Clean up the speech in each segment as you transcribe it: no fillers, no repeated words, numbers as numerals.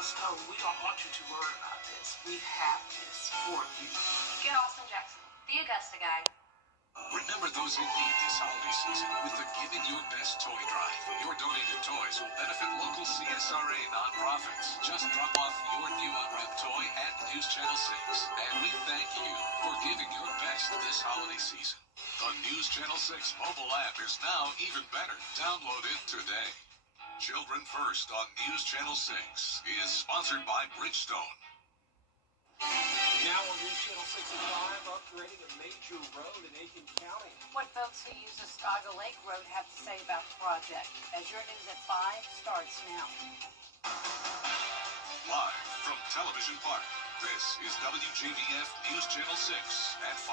us know. We don't want you to worry about this. We have this for you. Get Austin Jackson, the Augusta guy. Remember those in need this holiday season with the Giving Your Best Toy Drive. Your donated toys will benefit local CSRA nonprofits. Just drop off your new unwrapped toy at News Channel 6. And we thank you for giving your best this holiday season. The News Channel 6 mobile app is now even better. Download it today. Children First on News Channel 6 is sponsored by Bridgestone. Now on News Channel 6 and 5, upgrading a major road in Aiken County. What folks who use Oscaga Lake Road have to say about the project. As your news at 5 starts now. Live from Television Park, this is WJBF News Channel 6 at 5.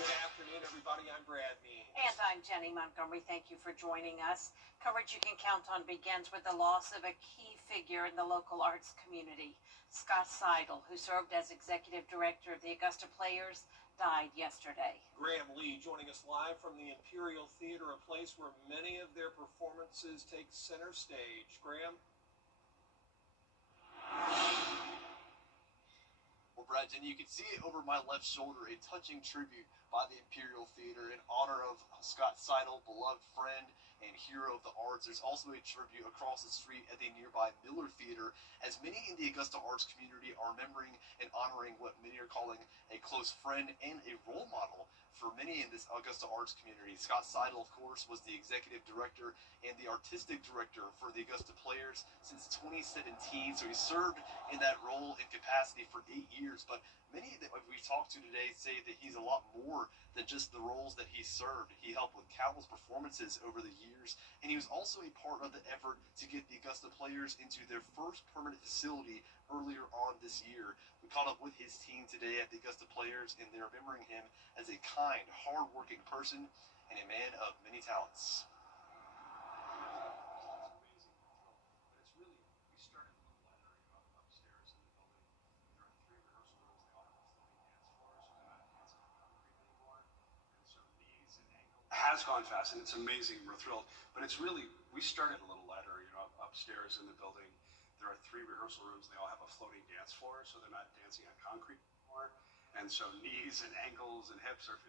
Good afternoon, everybody. I'm Brad Means. And I'm Jenny Montgomery. Thank you for joining us. Coverage you can count on begins with the loss of a key figure in the local arts community. Scott Seidel, who served as executive director of the Augusta Players, died yesterday. Graham Lee joining us live from the Imperial Theater, a place where many of their performances take center stage. Graham? Well, Brad, Jenny, you can see it over my left shoulder, a touching tribute by the Imperial Theater in honor of Scott Seidel, beloved friend and hero of the arts. There's also a tribute across the street at the nearby Miller Theater, as many in the Augusta arts community are remembering and honoring what many are calling a close friend and a role model for many in this Augusta arts community. Scott Seidel, of course, was the executive director and the artistic director for the Augusta Players since 2017, so he served in that role and capacity for 8 years, but many that we talked to today say that he's a lot more than just the roles that he served. He helped with countless performances over the years, and he was also a part of the effort to get the Augusta Players into their first permanent facility earlier on this year. We caught up with his team today at the Augusta Players, and they're remembering him as a kind, hard-working person and a man of many talents. Has gone fast, and it's amazing. We're thrilled, but it's really, we started a little ladder, upstairs in the building. There are 3 rehearsal rooms. They all have a floating dance floor, so they're not dancing on concrete anymore, and so knees and ankles and hips are.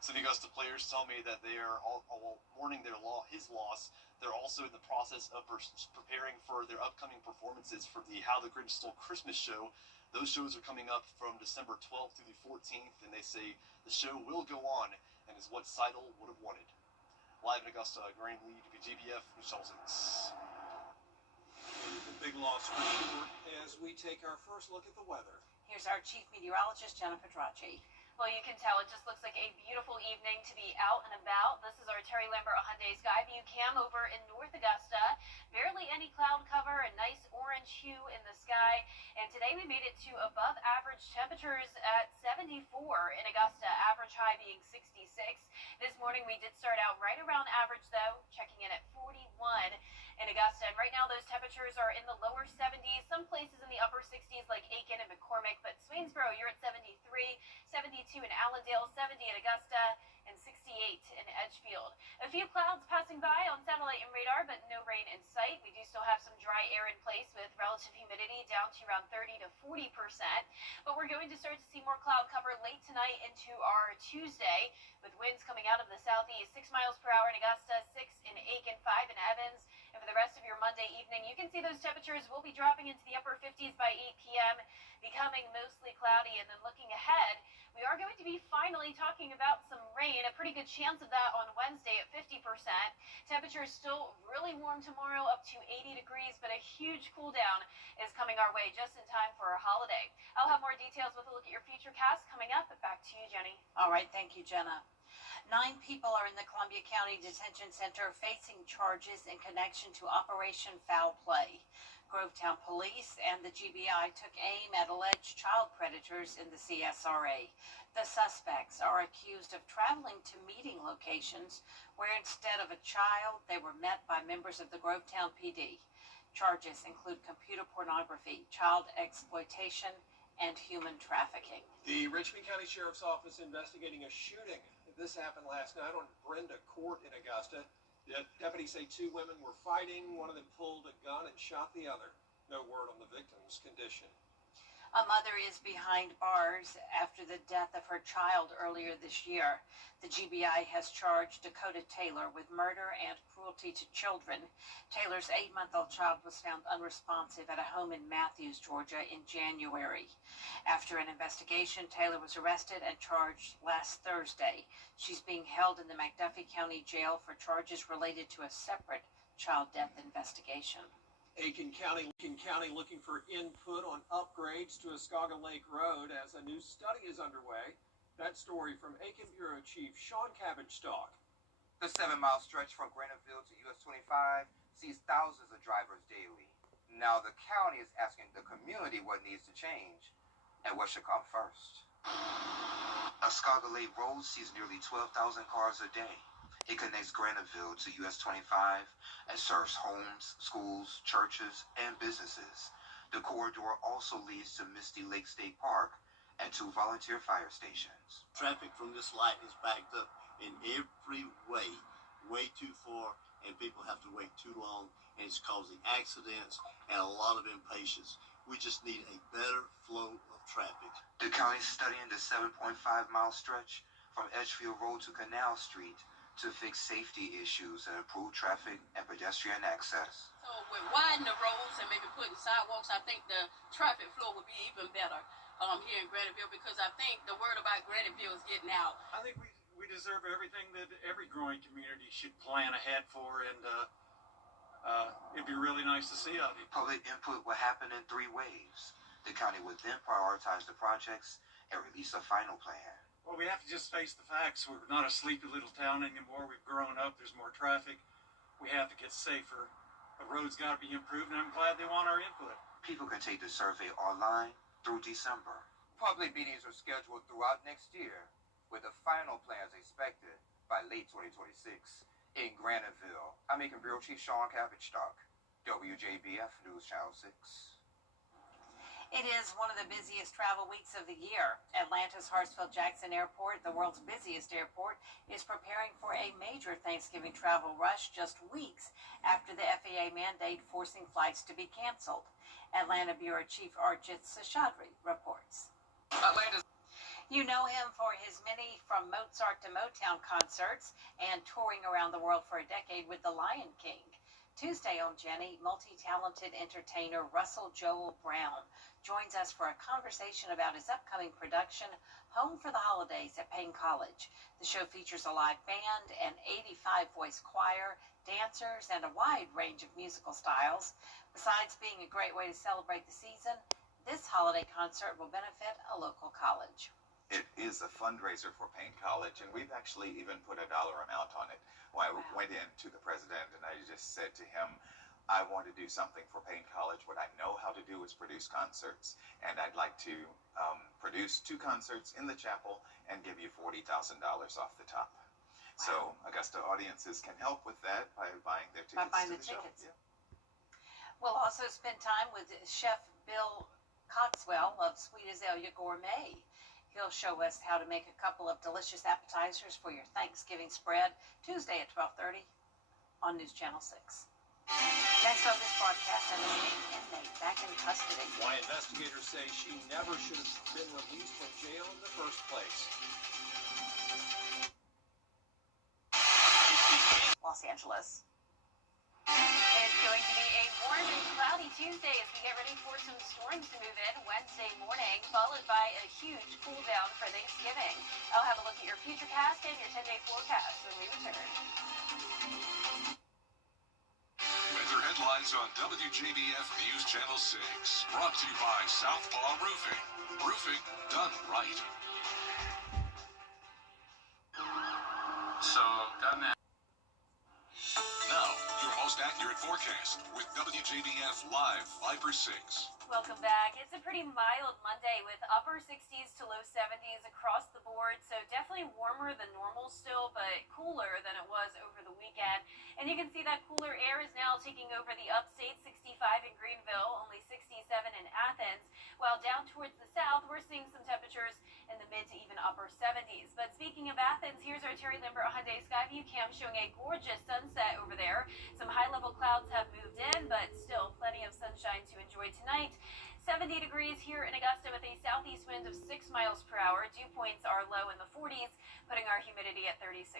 So the Augusta Players tell me that they are all mourning his loss. They're also in the process of preparing for their upcoming performances for the How the Grinch Stole Christmas show. Those shows are coming up from December 12th through the 14th, and they say the show will go on and is what Seidel would have wanted. Live in Augusta, Graham Lee, WJBF, News Channel 6. A big loss for sure as we take our first look at the weather. Here's our chief meteorologist, Jenna Petracci. Well, you can tell it just looks like a beautiful evening to be out and about. This is our Terry Lambert Hyundai Sky View Cam over in North Augusta. Barely any cloud cover, a nice orange hue in the sky. And today we made it to above average temperatures at 74 in Augusta, average high being 66. This morning we did start out right around average though, checking in at 41 in Augusta. And right now those temperatures are in the lower 70s, some places in the upper 60s like Aiken and McCormick, but Swainsboro, you're at 73, 72 in Allendale, 70 in Augusta, and 68 in Edgefield. A few clouds passing by on satellite and radar, but no rain in sight. We do still have some dry air in place with relative humidity down to around 30 to 40%. But we're going to start to see more cloud cover late tonight into our Tuesday, with winds coming out of the southeast, 6 miles per hour in Augusta, 6 in Aiken, 5 in Evans. And for the rest of your Monday evening, you can see those temperatures will be dropping into the upper 50s by 8 p.m., becoming mostly cloudy. And then looking ahead, we are going to be finally talking about some rain, a pretty good chance of that on Wednesday at 50%. Temperatures still really warm tomorrow, up to 80 degrees, but a huge cool down is coming our way just in time for our holiday. I'll have more details with a look at your future cast coming up, but back to you, Jenny. All right, thank you, Jenna. 9 people are in the Columbia County Detention Center facing charges in connection to Operation Foul Play. Grovetown Police and the GBI took aim at alleged child predators in the CSRA. The suspects are accused of traveling to meeting locations where instead of a child, they were met by members of the Grovetown PD. Charges include computer pornography, child exploitation, and human trafficking. The Richmond County Sheriff's Office investigating a shooting This happened last night on Brenda Court in Augusta. Deputies say two women were fighting. One of them pulled a gun and shot the other. No word on the victim's condition. A mother is behind bars after the death of her child earlier this year. The GBI has charged Dakota Taylor with murder and cruelty to children. Taylor's 8-month-old child was found unresponsive at a home in Matthews, Georgia in January. After an investigation, Taylor was arrested and charged last Thursday. She's being held in the McDuffie County Jail for charges related to a separate child death investigation. Aiken County looking for input on upgrades to Escauga Lake Road as a new study is underway. That story from Aiken Bureau Chief Sean Cabbage-Stock. The 7-mile stretch from Graniteville to US 25 sees thousands of drivers daily. Now the county is asking the community what needs to change and what should come first. Escauga Lake Road sees nearly 12,000 cars a day. It connects Graniteville to US 25 and serves homes, schools, churches, and businesses. The corridor also leads to Misty Lake State Park and 2 volunteer fire stations. Traffic from this light is backed up in every way too far, and people have to wait too long, and it's causing accidents and a lot of impatience. We just need a better flow of traffic. The county is studying the 7.5-mile stretch from Edgefield Road to Canal Street to fix safety issues and improve traffic and pedestrian access. So with widening the roads and maybe putting sidewalks, I think the traffic flow would be even better here in Graniteville, because I think the word about Graniteville is getting out. I think we deserve everything that every growing community should plan ahead for, and it'd be really nice to see of it. Public input will happen in 3 waves. The county would then prioritize the projects and release a final plan. Well, we have to just face the facts. We're not a sleepy little town anymore. We've grown up. There's more traffic. We have to get safer. The road's got to be improved, and I'm glad they want our input. People can take the survey online through December. Public meetings are scheduled throughout next year, with the final plans expected by late 2026 in Graniteville. I'm Aiken Bureau Chief Sean Cabbage-Stock, WJBF News Channel 6. It is one of the busiest travel weeks of the year. Atlanta's Hartsfield-Jackson Airport, the world's busiest airport, is preparing for a major Thanksgiving travel rush just weeks after the FAA mandate forcing flights to be canceled. Atlanta Bureau Chief Arjit Seshadri reports. You know him for his many From Mozart to Motown concerts and touring around the world for a decade with the Lion King. Tuesday on Jenny, multi-talented entertainer Russell Joel Brown joins us for a conversation about his upcoming production, Home for the Holidays at Payne College. The show features a live band, an 85-voice choir, dancers, and a wide range of musical styles. Besides being a great way to celebrate the season, this holiday concert will benefit a local college. It is a fundraiser for Payne College, and we've actually even put a dollar amount on it. When I went in to the president and I just said to him, I want to do something for Payne College. What I know how to do is produce concerts, and I'd like to produce 2 concerts in the chapel and give you $40,000 off the top. Wow. So Augusta audiences can help with that by buying their tickets. By buying the tickets. Yeah. We'll also spend time with Chef Bill Coxwell of Sweet Azalea Gourmet. He'll show us how to make a couple of delicious appetizers for your Thanksgiving spread, Tuesday at 12:30 on News Channel 6. Next on this broadcast, an escaped inmate back in custody. Why investigators say she never should have been released from jail in the first place. Los Angeles. It's going to be a warm and cloudy Tuesday as we get ready for some storms to move in Wednesday morning, followed by a huge cool down for Thanksgiving. I'll have a look at your futurecast and your 10-day forecast when we return. Weather headlines on WJBF News Channel 6. Brought to you by Southpaw Roofing. Roofing done right. So, done that. Now, your most accurate forecast with WJBF Live Viper 6. Welcome back. It's a pretty mild Monday with upper 60s to low 70s across the board, so definitely warmer than normal still, but cooler than it was over the weekend. And you can see that cooler air is now taking over the upstate, 65 in Greenville, only 67 in Athens, while down towards the south, we're seeing some temperatures in the mid to even upper 70s. But speaking of Athens, here's our Terry Lambert Hyundai Skyview cam showing a gorgeous sunset over there. Some high-level clouds have moved in, but still plenty of sunshine to enjoy tonight. 70 degrees here in Augusta with a southeast wind of 6 miles per hour. Dew points are low in the 40s, putting our humidity at 36%.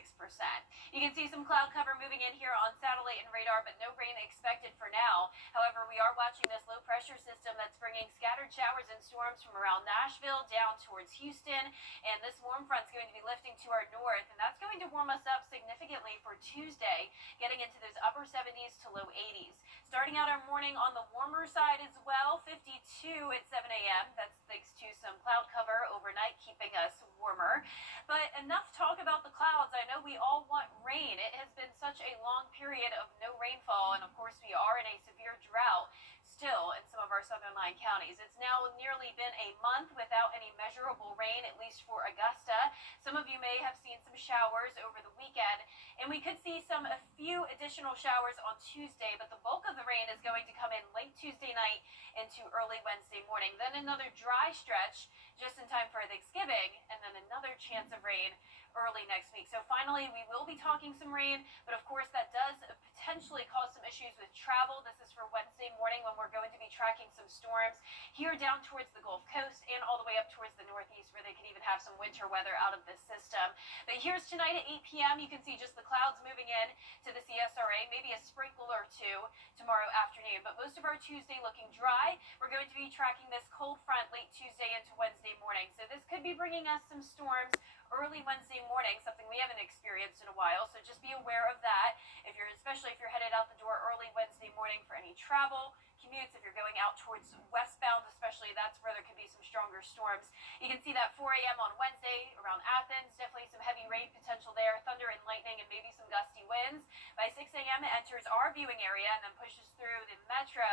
You can see some cloud cover moving in here on satellite and radar, but no rain expected for now. However, we are watching this low pressure system that's bringing scattered showers and storms from around Nashville down towards Houston. And this warm front's going to be lifting to our north, and that's going to warm us up significantly for Tuesday, getting into those upper 70s to low 80s. Starting out our morning on the warmer side as well, 52 at 7 a.m. That's thanks to some cloud cover overnight, keeping us warmer. But enough talk about the clouds. I know we all want rain. It has been such a long period of no rainfall, and of course we are in a severe drought still in some of our southern line counties. It's now nearly been a month without any measurable rain, at least for Augusta. Some of you may have seen some showers over the weekend, and we could see a few additional showers on Tuesday, but the bulk of the rain is going to come in late Tuesday night into early Wednesday morning. Then another dry stretch just in time for Thanksgiving, and then another chance of rain early next week. So finally, we will be talking some rain, but of course that does potentially cause some issues with travel. This is for Wednesday morning when we're going to be tracking some storms here down towards the Gulf Coast and all the way up towards the Northeast, where they could even have some winter weather out of this system. But here's tonight at 8 p.m. You can see just the clouds moving in to the CSRA, maybe a sprinkle or two tomorrow afternoon. But most of our Tuesday looking dry. We're going to be tracking this cold front late Tuesday into Wednesday morning. So this could be bringing us some storms early Wednesday morning, something we haven't experienced in a while. So just be aware of that, especially if you're headed out the door early Wednesday morning for any travel, commutes, if you're going out towards westbound especially, that's where there could be some stronger storms. You can see that 4 a.m. on Wednesday around Athens, definitely some heavy rain potential there, thunder and lightning and maybe some gusty winds. By 6 a.m. it enters our viewing area and then pushes through the metro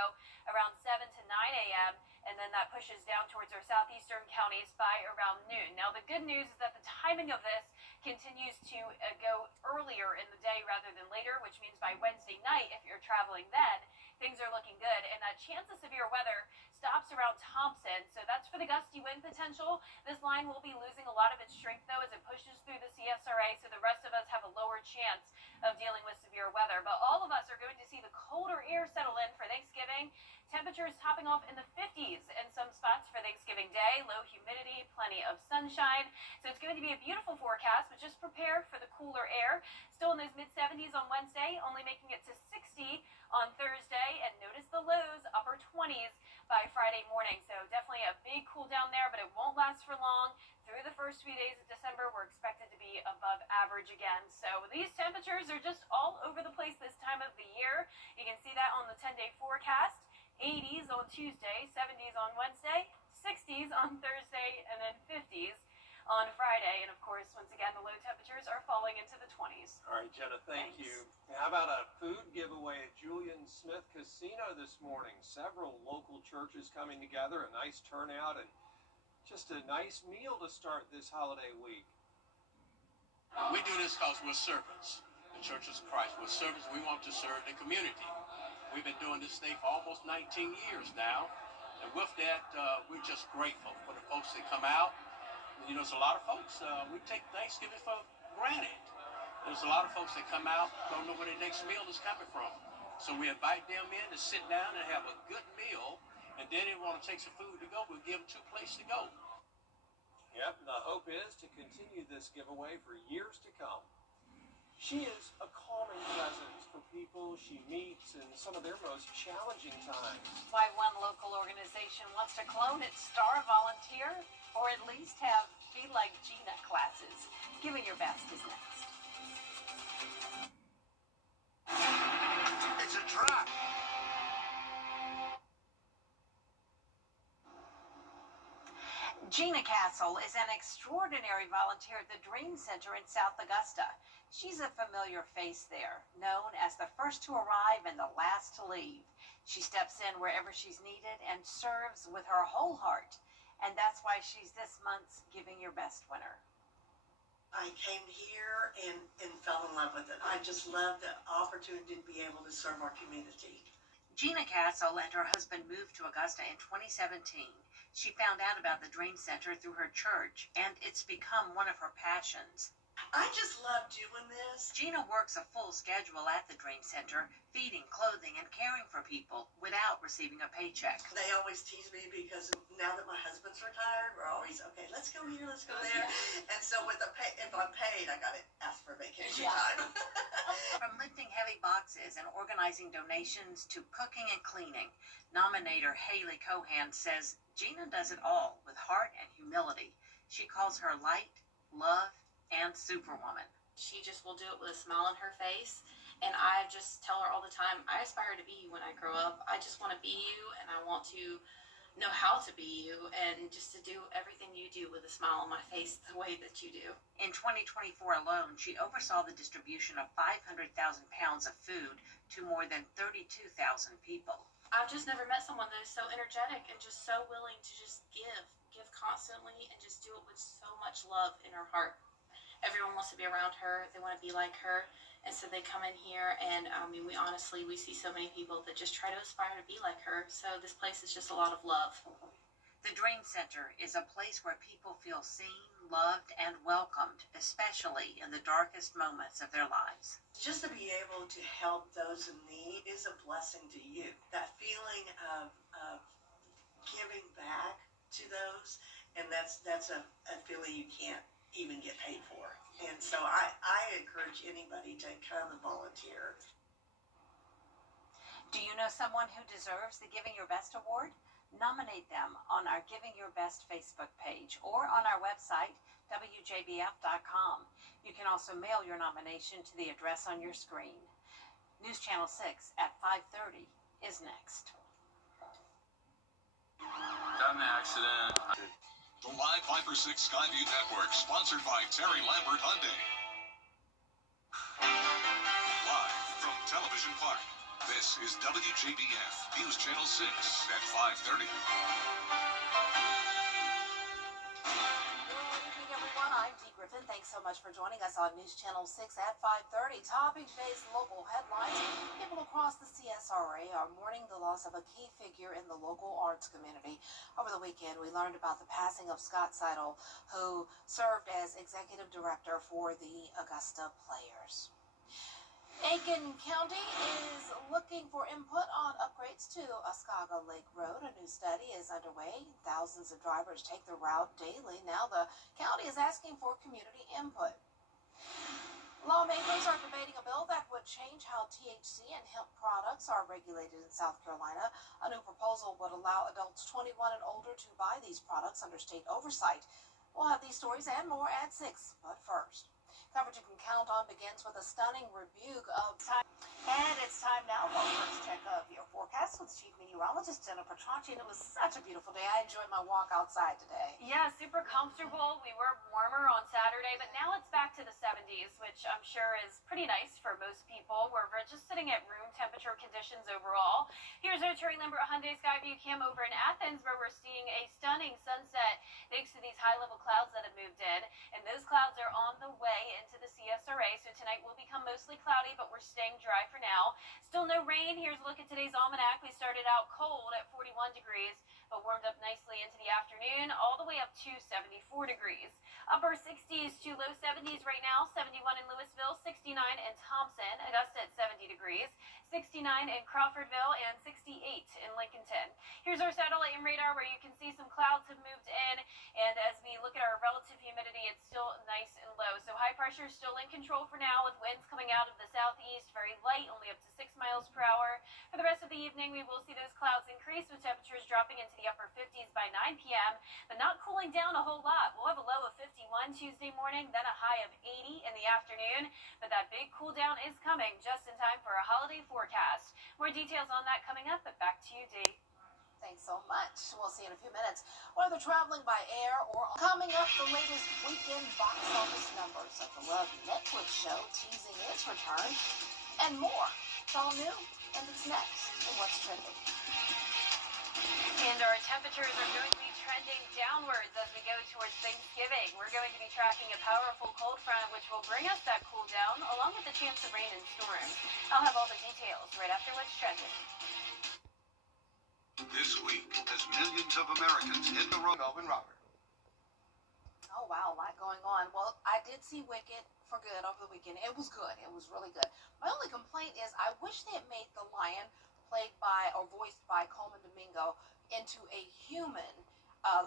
around 7 to 9 a.m. and then that pushes down towards our southeastern counties by around noon. Now the good news is that the timing of this continues to go earlier in the day rather than later, which means by Wednesday night, if you're traveling then, things are looking good. And that chance of severe weather stops around Thompson. So that's for the gusty wind potential. This line will be losing a lot of its strength, though, as it pushes through the CSRA. So the rest of us have a lower chance of dealing with severe weather. But all of us are going to see the colder air settle in for Thanksgiving. Temperatures topping off in the 50s in some spots for Thanksgiving Day. Low humidity, plenty of sunshine. So it's going to be a beautiful forecast, but just prepare for the cooler air. Still in those mid-70s on Wednesday, only making it to 60 on Thursday. And notice the lows, upper 20s by Friday morning. So definitely a big cool down there, but it won't last for long. Through the first few days of December, we're expected to be above average again. So these temperatures are just all over the place this time of the year. You can see that on the 10-day forecast. 80s on Tuesday, 70s on Wednesday, 60s on Thursday, and then 50s on Friday. And of course, once again, the low temperatures are falling into the 20s. All right, Jenna, thank you. How about a food giveaway at Julian Smith Casino this morning? Several local churches coming together, a nice turnout, and just a nice meal to start this holiday week. We do this because we're servants. The Church of Christ. We're servants. We want to serve the community. We've been doing this thing for almost 19 years now. And with that, we're just grateful for the folks that come out. You know, there's a lot of folks, we take Thanksgiving for granted. There's a lot of folks that come out, don't know where their next meal is coming from. So we invite them in to sit down and have a good meal. And then they want to take some food to go, we'll give them 2 places to go. Yep, the hope is to continue this giveaway for years to come. She is a calming presence for people she meets in some of their most challenging times. Why one local organization wants to clone its star volunteer, or at least have Be Like Gina classes. Giving Your Best is next. It's a trap. Gina Castle is an extraordinary volunteer at the Dream Center in South Augusta. She's a familiar face there, known as the first to arrive and the last to leave. She steps in wherever she's needed and serves with her whole heart. And that's why she's this month's Giving Your Best winner. I came here and fell in love with it. I just love the opportunity to be able to serve our community. Gina Castle and her husband moved to Augusta in 2017. She found out about the Dream Center through her church, and it's become one of her passions. I just love doing this. Gina works a full schedule at the Dream Center, feeding, clothing, and caring for people without receiving a paycheck. They always tease me because now that my husband's retired, we're always, okay, let's go here, let's go there. And so with if I'm paid, I got to ask for vacation time. From lifting heavy boxes and organizing donations to cooking and cleaning, nominator Haley Cohan says Gina does it all with heart and humility. She calls her light, love, and superwoman. She just will do it with a smile on her face, and I just tell her all the time, I aspire to be you when I grow up. I just want to be you, and I want to know how to be you, and just to do everything you do with a smile on my face the way that you do. In 2024 alone, she oversaw the distribution of 500,000 pounds of food to more than 32,000 people. I've just never met someone that is so energetic and just so willing to just give constantly, and just do it with so much love in her heart. Everyone wants to be around her. They want to be like her. And so they come in here, and we see so many people that just try to aspire to be like her. So this place is just a lot of love. The Dream Center is a place where people feel seen, loved, and welcomed, especially in the darkest moments of their lives. Just to be able to help those in need is a blessing to you. That feeling of giving back to those, and that's a feeling you can't even get paid for. And so I encourage anybody to come and volunteer. Do you know someone who deserves the Giving Your Best award? Nominate them on our Giving Your Best Facebook page or on our website, WJBF.com. You can also mail your nomination to the address on your screen. News Channel 6 at 5:30 is next. Got an accident. The Live 5 for 6 Skyview Network, sponsored by Terry Lambert Hyundai. Live from Television Park, this is WJBF, News Channel 6 at 5:30. Good evening, everyone. I'm Dee Griffin. Thanks so much for joining us on News Channel 6 at 5:30. Topping today's local headlines, people across the CSRA are mourning the loss of a key figure in the local arts community. Over the weekend, we learned about the passing of Scott Seidel, who served as executive director for the Augusta Players. Aiken County is looking for input on upgrades to Oscaga Lake Road. A new study is underway. Thousands of drivers take the route daily. Now the county is asking for community input. Lawmakers are debating a bill that would change how THC and hemp products are regulated in South Carolina. A new proposal would allow adults 21 and older to buy these products under state oversight. We'll have these stories and more at 6, but first. Coverage you can count on begins with a stunning rebuke of time. And it's time now for our first check of your forecast with Chief Meteorologist Jennifer Tracci. And it was such a beautiful day. I enjoyed my walk outside today. Yeah, super comfortable. We were warmer on Saturday, but now it's back to the 70s, which I'm sure is pretty nice for most people. We're just sitting at room temperature conditions overall. Here's our Terry Lambert Hyundai Skyview cam over in Athens, where we're seeing a stunning sunset thanks to these high-level clouds that have moved in. And those clouds are on the way into the CSRA, so tonight will become mostly cloudy, but we're staying dry for now. Still no rain. Here's a look at today's almanac. We started out cold at 41 degrees, but warmed up nicely into the afternoon, all the way up to 74 degrees. Upper 60s to low 70s right now, 71 in Louisville, 69 in Thompson, Augusta at 70 degrees, 69 in Crawfordville, and 68 in Lincolnton. Here's our satellite and radar where you can see some clouds have moved in, and as we look at our relative humidity, it's still nice and low. So high pressure is still in control for now, with winds coming out of the southeast, very light, only up to 6 miles per hour. For the rest of the evening, we will see those clouds increase, with temperatures dropping into the upper 50s by 9 p.m., but not cooling down a whole lot. We'll have a low of 51 Tuesday morning, then a high of 80 in the afternoon, but that big cool down is coming just in time for a holiday forecast. More details on that coming up, but back to you, Dee. Thanks so much. We'll see you in a few minutes. Whether traveling by air or coming up, the latest weekend box office numbers of the Love Netflix show teasing its return, and more. It's all new, and it's next in What's Trending. And our temperatures are going to be trending downwards as we go towards Thanksgiving. We're going to be tracking a powerful cold front, which will bring us that cool down, along with the chance of rain and storms. I'll have all the details right after what's trending. This week, as millions of Americans hit the road. Melvin Robert. Oh, wow, a lot going on. Well, I did see Wicked for good over the weekend. It was good. It was really good. My only complaint is I wish they had made the lion played by or voiced by Coleman Domingo into a human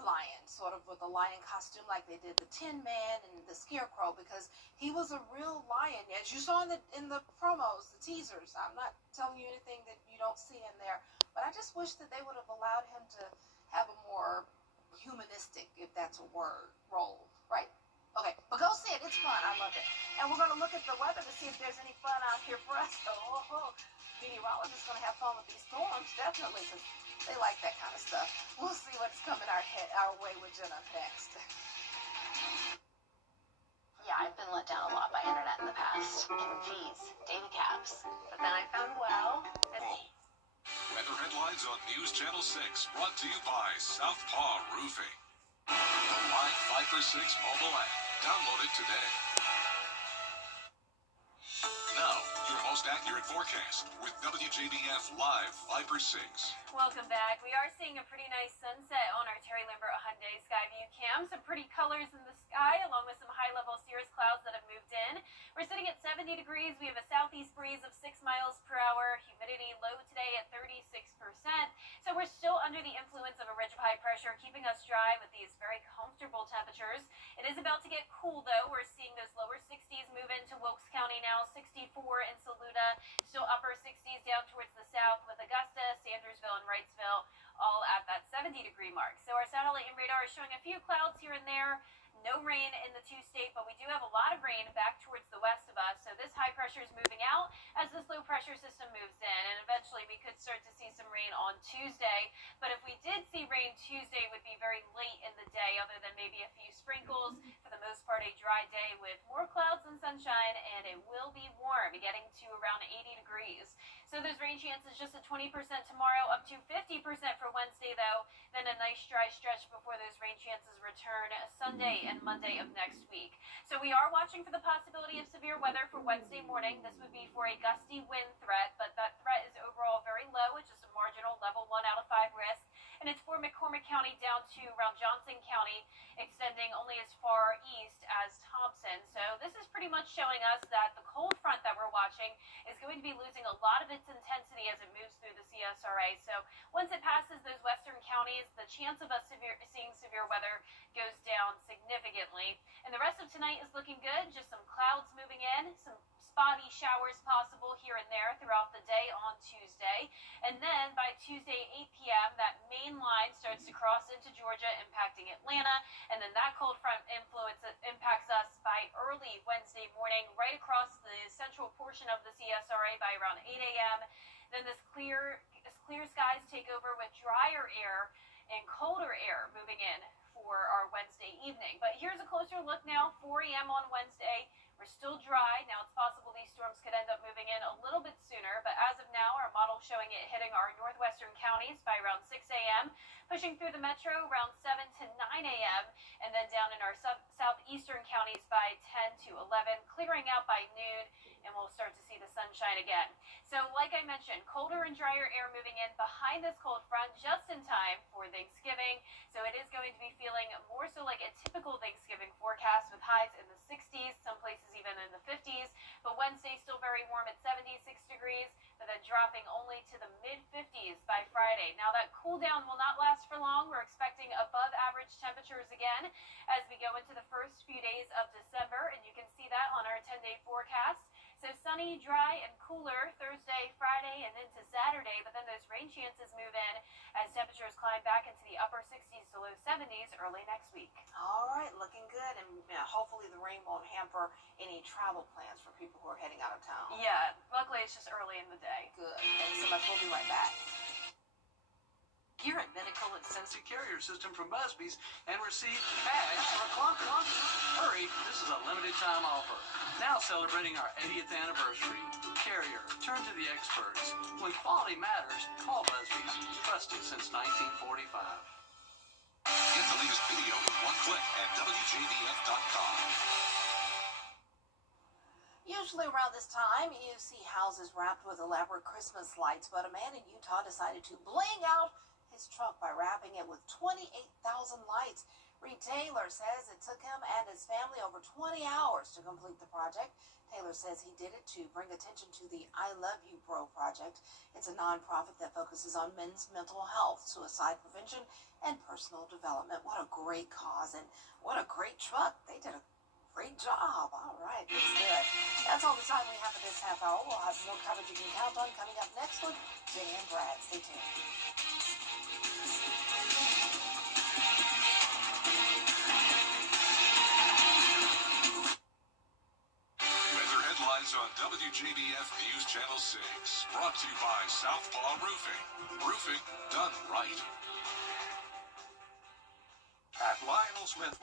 lion, sort of with a lion costume like they did the Tin Man and the Scarecrow, because he was a real lion. As you saw in the promos, the teasers, I'm not telling you anything that you don't see in there, but I just wish that they would have allowed him to have a more humanistic, if that's a word, role, right? Okay, but go see it. It's fun. I love it. And we're going to look at the weather to see if there's any fun out here for us. Meteorologists going to have fun with these storms, definitely, because they like that kind of stuff. We'll see what's coming our way with Jenna next. Yeah, I've been let down a lot by internet in the past. Even fees, data caps. But then I found WoW. Weather headlines on News Channel 6, brought to you by Southpaw Roofing. The Live 5 for 6 mobile app. Download it today. Now, your most accurate forecast with WJBF Live 5 for 6. Welcome back. We are seeing a pretty nice sunset on our Terry Lambert Hyundai Skyview cam. Some pretty colors in the sky, along with some high-level cirrus clouds that have moved in. We're sitting at 70 degrees. We have a southeast breeze of 6 miles per hour. Humidity low today at 36%. So we're still under the influence of a ridge of high pressure, keeping us dry with these very comfortable temperatures. It is about to get cool, though. We're seeing those lower 60s move into Wilkes County now, 64 in Saluda, still upper 60s down towards the south with Augusta, Sandersville, and Wrightsville, all at that 70-degree mark. So our satellite and radar is showing a few clouds here and there. No rain in the two-state, but we do have a lot of rain back towards the west of us. So this high pressure is moving out as this low pressure system moves in, and eventually we could start to see some rain on Tuesday. But if we did see rain Tuesday, it would be very late in the day, other than maybe a few sprinkles. For the most part, a dry day with more clouds and sunshine, and it will be warm, getting to around 80 degrees. So those rain chances just at 20% tomorrow, up to 50% for Wednesday, though. Then a nice dry stretch before those rain chances return Sunday and Monday of next week. So we are watching for the possibility of severe weather for Wednesday morning. This would be for a gusty wind threat, but that threat is overall very low. It's just a marginal level 1 out of 5 risk. And it's for McCormick County down to around Johnson County, extending only as far east as Thompson. So this is pretty much showing us that the cold front that we're watching is going to be losing a lot of its intensity as it moves through the CSRA. So once it passes those western counties, the chance of us seeing severe weather goes down significantly. And the rest of tonight is looking good. Just some clouds moving in, some spotty showers possible here and there throughout the day on Tuesday. And then by Tuesday, 8 p.m., that main line starts to cross into Georgia, impacting Atlanta. And then that cold front influence impacts us by early Wednesday morning, right across the central portion of the CSRA by around 8 a.m. Then this clear skies take over with drier air and colder air moving in for our Wednesday evening. But here's a closer look now, 4 a.m. on Wednesday. We're still dry. Now it's possible these storms could end up moving in a little bit sooner, but as of now, our model showing it hitting our northwestern counties by around 6 a.m., pushing through the metro around 7 to 9 a.m., and then down in our southeastern counties by 10 to 11, clearing out by noon, and we'll start to see the sunshine again. So like I mentioned, colder and drier air moving in behind this cold front just in time for Thanksgiving. So it is going to be feeling more so like a typical Thanksgiving forecast with highs in the 60s, some places even in the 50s. But Wednesday still very warm at 76 degrees, but then dropping only to the mid-50s by Friday. Now that cool down will not last for long. We're expecting above average temperatures again as we go into the first few days of December, and you can see that on our 10-day forecast. So sunny, dry, and cooler Thursday, Friday, and into Saturday, but then those rain chances move in as temperatures climb back into the upper 60s to low 70s early next week. All right, looking good, and hopefully the rain won't hamper any travel plans for people who are heading out of town. Yeah, luckily it's just early in the day. Good. Thanks so much. We'll be right back. Gear a medical and sensory carrier system from Busby's and receive cash for a clunker. Hurry, this is a limited time offer. Now celebrating our 80th anniversary. Carrier, turn to the experts. When quality matters, call Busby's. Trusted since 1945. the latest video in one click at WJBF.com. Usually around this time, you see houses wrapped with elaborate Christmas lights, but a man in Utah decided to bling out his truck by wrapping it with 28,000 lights. Reed Taylor says it took him and his family over 20 hours to complete the project. Taylor says he did it to bring attention to the I Love You Bro project. It's a nonprofit that focuses on men's mental health, suicide prevention, and personal development. What a great cause, and what a great truck. They did a great job. All right, let's do it. That's all the time we have for this half hour. We'll have more coverage you can count on coming up next with Jay and Brad. Stay tuned. Weather headlines on WJBF News Channel 6. Brought to you by Southpaw Roofing. Roofing done right. At Lionel Smith